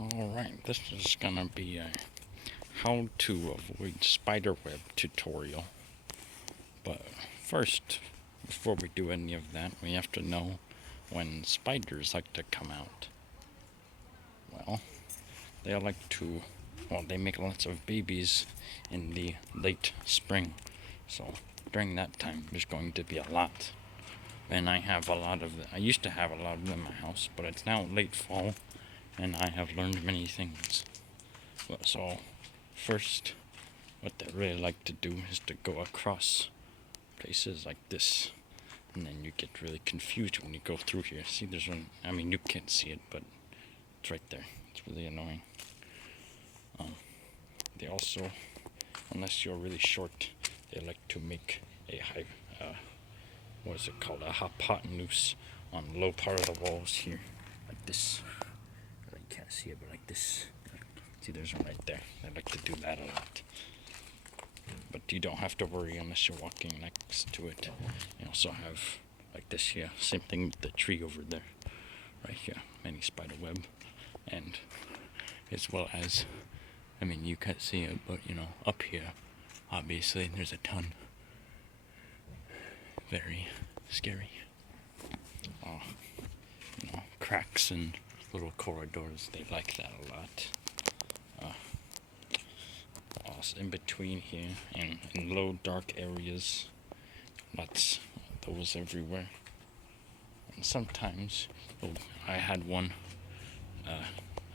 Alright, this is gonna be a how to avoid spiderweb tutorial. But first, before we do any of that, we have to know when spiders like to come out. Well, they like to, they make lots of babies in the late spring. So during that time, there's going to be a lot. And I have a lot of them. I used to have a lot of them in my house, but it's now late fall, and I have learned many things. So, first, what they really like to do is to go across places like this, and then you get really confused when you go through here. See, there's one. I mean, you can't see it, but it's right there. It's really annoying. They also, unless you're really short, they like to make a what is it called? A hypotenuse on the low part of the walls here, like this. You can't see it, but like this. See, there's one right there. They like to do that a lot. But you don't have to worry unless you're walking next to it. You also have like this here. Same thing with the tree over there. Right here. Many spider web. And as well as, I mean, you can't see it, but up here, obviously, there's a ton. Very scary. Cracks and little corridors, they like that a lot. Also in between here and in low dark areas, lots of those everywhere. And sometimes, I had one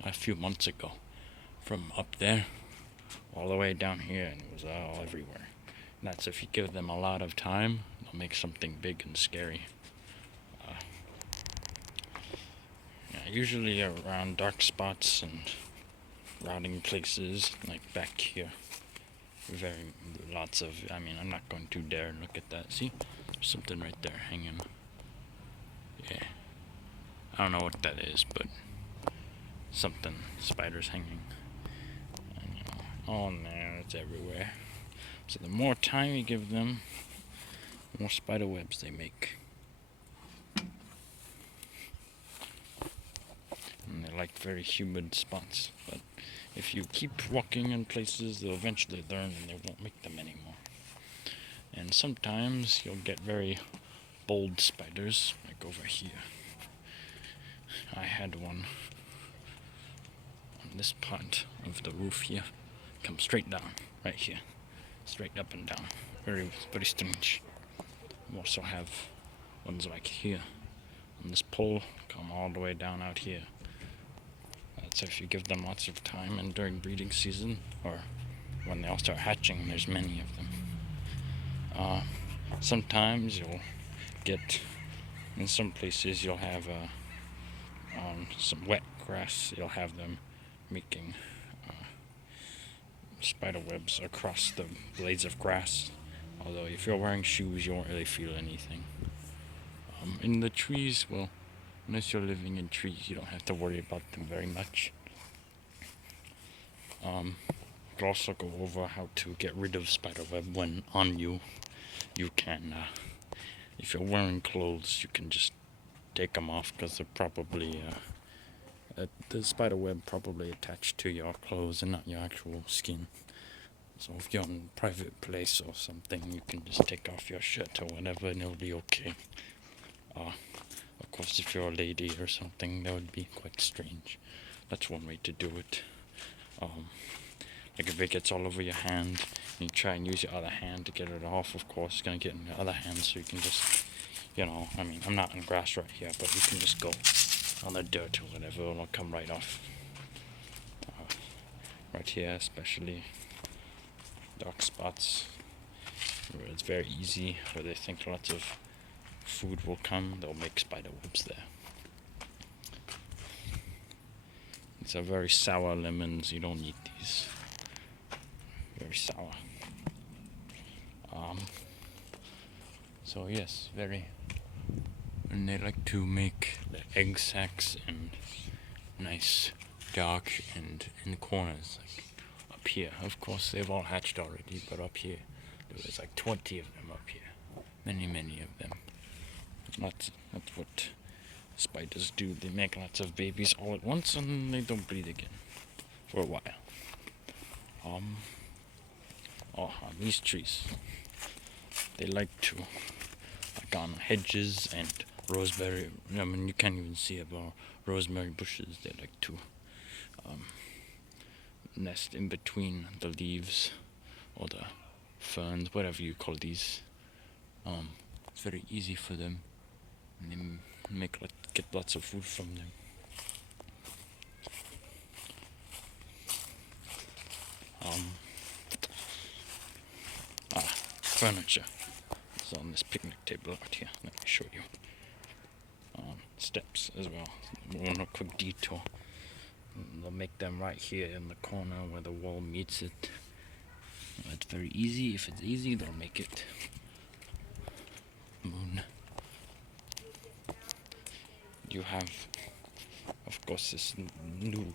a few months ago from up there all the way down here, and it was all everywhere. And that's if you give them a lot of time, they'll make something big and scary. Usually around dark spots and rotting places, like back here. Lots of, I'm not going to dare look at that. See? There's something right there hanging. Yeah. I don't know what that is, but something. Spiders hanging. And, oh no, it's everywhere. So the more time you give them, the more spider webs they make. And they like very humid spots, but if you keep walking in places, they'll eventually learn and they won't make them anymore. And sometimes you'll get very bold spiders, like over here. I had one on this part of the roof here, come straight down, right here, straight up and down. Very, very strange. We also have ones like here, on this pole, come all the way down out here. So if you give them lots of time, and during breeding season, or when they all start hatching, there's many of them. Sometimes you'll get, in some places you'll have on some wet grass, you'll have them making spider webs across the blades of grass. Although if you're wearing shoes, you won't really feel anything. In the trees, well, unless you're living in trees, you don't have to worry about them very much. We'll also go over how to get rid of spiderweb when on you. You can, if you're wearing clothes, you can just take them off because they're probably, the spiderweb probably attached to your clothes and not your actual skin. So if you're in a private place or something, you can just take off your shirt or whatever and it'll be okay. Of course, if you're a lady or something, that would be quite strange. That's one way to do it. Like if it gets all over your hand, you try and use your other hand to get it off, of course, it's going to get in your other hand, so you can just, I'm not in grass right here, but you can just go on the dirt or whatever, and it'll come right off. Right here, especially dark spots, where it's very easy, where they think lots of food will come, they'll make spider webs there. These are very sour lemons, you don't need these. Very sour. So yes, very. And they like to make the egg sacs in nice dark and in corners, like up here. Of course, they've all hatched already, but up here, there's like 20 of them up here. Many of them. That's what spiders do. They make lots of babies all at once and they don't breed again for a while. On these trees, they like to, like on hedges and rosemary. I mean, you can't even see about rosemary bushes. They like to nest in between the leaves or the ferns, whatever you call these. It's very easy for them, and they get lots of food from them. Furniture. It's on this picnic table out here. Let me show you. Steps as well. On a quick detour. They'll make them right here in the corner where the wall meets it. It's very easy. If it's easy, they'll make it. Moon. You have, of course, this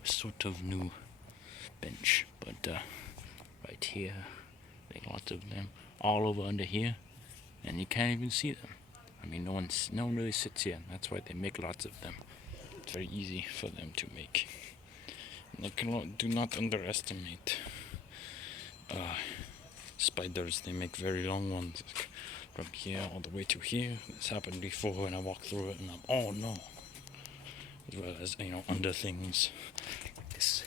sort of new bench, but right here, like lots of them, all over under here, and you can't even see them. I mean, no one really sits here, and that's why they make lots of them. It's very easy for them to make. And do not underestimate spiders. They make very long ones, like from here all the way to here. This happened before, and I walked through it, and oh no! As well as under things like this.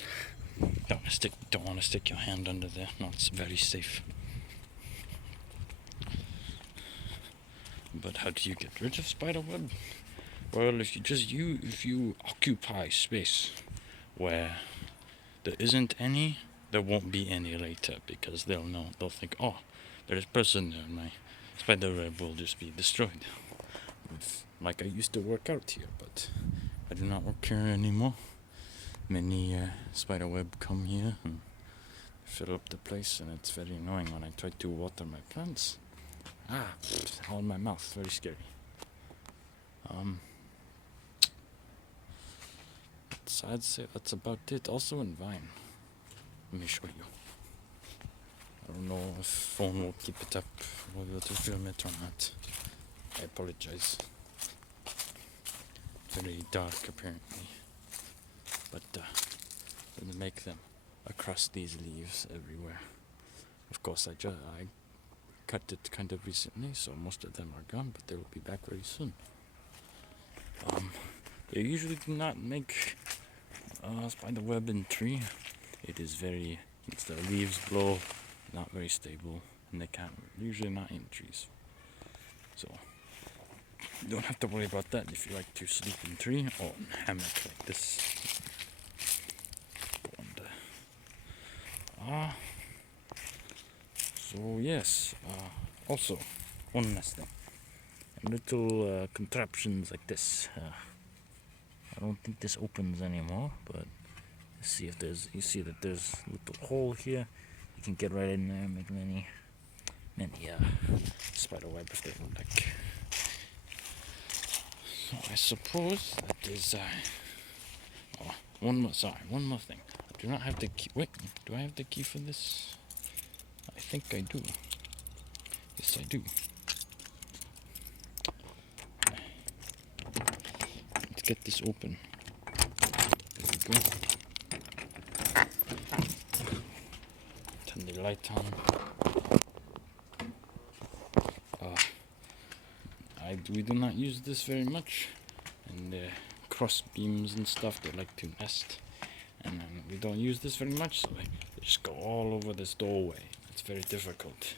Don't want to stick your hand under there. No, it's very safe. But how do you get rid of spiderweb? Well, if you occupy space where there isn't any, there won't be any later, because they'll know. They'll think, oh, there's a person there, and my spiderweb will just be destroyed. Like I used to work out here, but I do not work here anymore. Many spiderweb come here and fill up the place, and it's very annoying when I try to water my plants. All in my mouth, very scary. So I'd say that's about it. Also in Vine, let me show you. I don't know if phone will keep it up, we'll be able to film it or not. I apologize. Very dark apparently, but we'll make them across these leaves everywhere. Of course, I cut it kind of recently, so most of them are gone, but they will be back very soon. They usually do not make spider web in tree. It's the leaves blow, not very stable, and they can't, usually not in trees. So you don't have to worry about that if you like to sleep in tree or in hammock like this. So yes, also one last thing, little contraptions like this. I don't think this opens anymore, but let's see if you see that there's a little hole here. You can get right in there and make many spider web if they would like. So I suppose that is one more thing. I do not have the key. Wait, do I have the key for this? I think I do. Yes, I do. Let's get this open. There we go. Turn the light on. We do not use this very much, and cross beams and stuff, they like to nest, and we don't use this very much, so they just go all over this doorway. It's very difficult.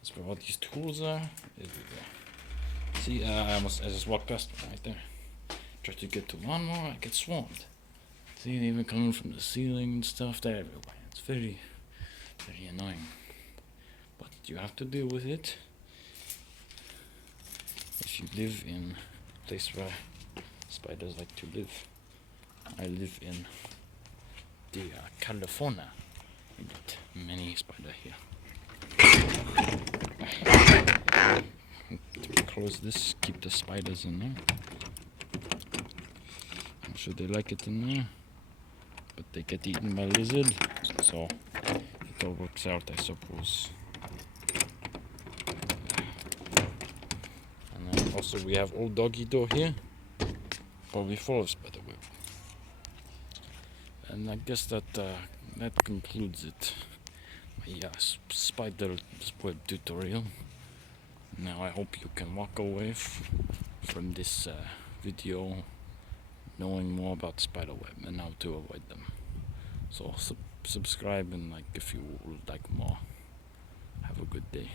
That's where all these tools are. See, I just walked past one right there. Try to get to lawnmower, I get swarmed. See, they even coming from the ceiling and stuff. They're everywhere. It's very, very annoying, but you have to deal with it. If you live in a place where spiders like to live. I live in the California. We get many spider here. To close this, keep the spiders in there. I'm sure they like it in there, but they get eaten by lizard, so it all works out, I suppose. Also, we have old doggy door here. probably full of spider web. And I guess that concludes it. My spider web tutorial. Now I hope you can walk away from this video knowing more about spider web and how to avoid them. So subscribe and like if you would like more. Have a good day.